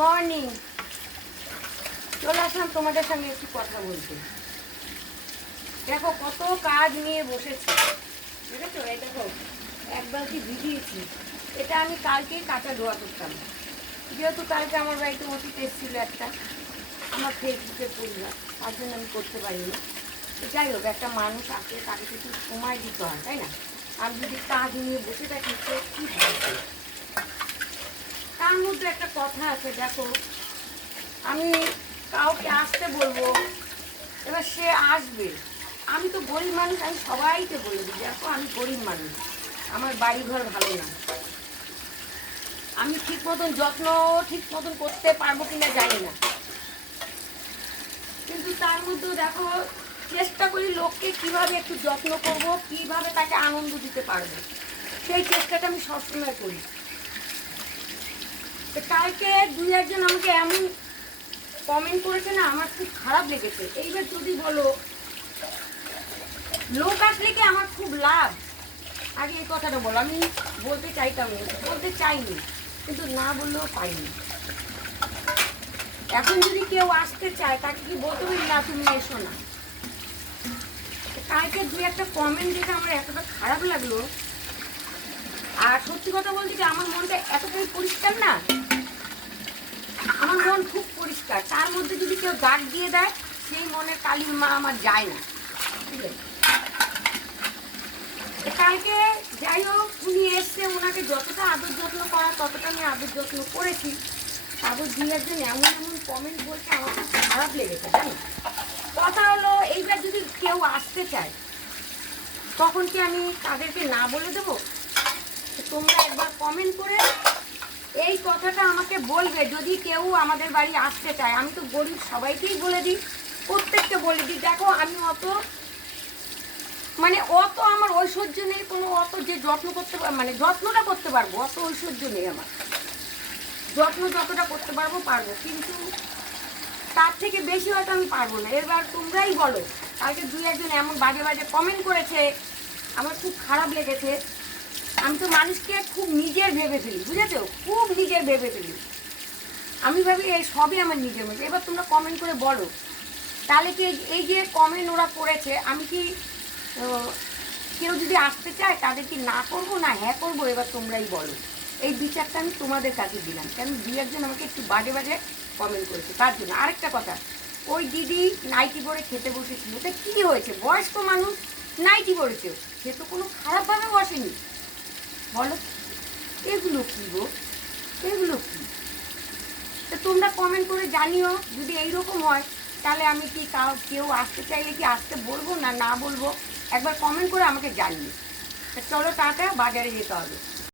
Morning. চলে আসলাম তোমাদের সঙ্গে একটু কথা বলতে। দেখো কত কাজ নিয়ে বসেছি, বুঝেছো? এই দেখো এক বালতি ভিজিয়েছি, এটা আমি কালকেই কাঁচা ধোয়া করতাম, যেহেতু কালকে আমার বাড়িতে অতীত এসেছিলো একটা, আমার ফেসবুকে পড়লাম, তার জন্য আমি করতে পারিনি। যাই হোক, একটা মানুষ আছে, তাকে কিছু সময় দিতে হয়, তাই না? আমি যদি কাজ নিয়ে বসে থাকি তো কী হবে? তার মধ্যে একটা কথা আছে, দেখো আমি কাউকে আসতে বলবো, এবার সে আসবে, আমি তো গরিব মানুষ, আমি সবাইকে বলে দিই দেখো আমি গরিব মানুষ, আমার বাড়ি ঘর ভালো না, আমি ঠিক মতন যত্ন ঠিক মতন করতে পারবো কিনা জানি না, কিন্তু তার মধ্যেও দেখো চেষ্টা করি লোককে কিভাবে একটু যত্ন করব, কিভাবে তাকে আনন্দ দিতে পারবো, সেই চেষ্টাটা আমি সবসময় করি। তো কালকে দুই একজন আমাকে এমন কমেন্ট করেছে না, আমার খুব খারাপ লেগেছে। এইবার যদি বলো লোক আসলে কি আমার খুব লাভ, আগে এই কথাটা বলো। আমি বলতে চাইতাম না, বলতে চাইনি, কিন্তু না বললেও পাইনি। এখন যদি কেউ আসতে চায় তাকে কি বলতে পারি না তুমি এসো না? কালকে দু একটা কমেন্ট দেখে আমার এতটা খারাপ লাগলো, আর সত্যি কথা বলতে কি আমার মনটা এতটাই পরিষ্কার না, আমার মন খুব পরিষ্কার, তার মধ্যে যদি কেউ দাগ দিয়ে দেয় সেই মনের কালির মা আমার যায় না, ঠিক আছে? কালকে যাই হোক উনি এসছে, ওনাকে যতটা আদর যত্ন করা ততটা আমি আদর যত্ন করেছি। তারপর দুই একজন এমন এমন কমেন্ট বলছে, আমার খুব খারাপ লেগেছে, জানো? কথা হলো এইবার যদি কেউ আসতে চায় তখন কি আমি তাদেরকে না বলে দেবো? তোমরা একবার কমেন্ট করে এই কথাটা আমাকে বলবে, যদি কেউ আমাদের বাড়ি আসতে চায়। আমি তো গরিব, সবাইকেই বলে দিই, প্রত্যেককে বলে দিই দেখো আমি অত আমার ঐশ্বর্য নেই কোনো, অত যে যত্ন করতে মানে যত্নটা করতে পারবো অত ঐশ্বর্য নেই আমার, যত্ন যতটা করতে পারবো, কিন্তু তার থেকে বেশি হয়তো আমি পারবো না। এবার তোমরাই বলো, কালকে দুই একজন এমন বাজে বাজে কমেন্ট করেছে, আমার খুব খারাপ লেগেছে। আমি তো মানুষকে খুব নিজের ভেবে ফেলি, বুঝেছো? খুব নিজের ভেবে ফেলি, আমি ভাবি এই সবই আমার নিজের মধ্যে। এবার তোমরা কমেন্ট করে বলো, তাহলে কি এই যে কমেন্ট ওরা করেছে, আমি কি কেউ যদি আসতে চায় তাদের কি না করবো না হ্যাঁ করবো? এবার তোমরাই বলো। এই বিচারটা আমি তোমাদের কাছে দিলাম, কেন দুই একজন আমাকে একটু বাজে বাজে কমেন্ট করেছে তার জন্য। আরেকটা কথা, ওই দিদি নাইটি পরে খেতে বসেছিল, তা কী হয়েছে? বয়স্ক মানুষ নাইটি পরেছে, সে তো কোনো খারাপভাবে বসেনি, বলো? এগুলো কী গো, এগুলো কী? তো তোমরা কমেন্ট করে জানিও, যদি এইরকম হয় তাহলে আমি কি কেউ আসতে চাইলে কি আসতে বলবো না না বলবো, একবার কমেন্ট করে আমাকে জানিও। চলো টাটা, বাজারে যেতে হবে।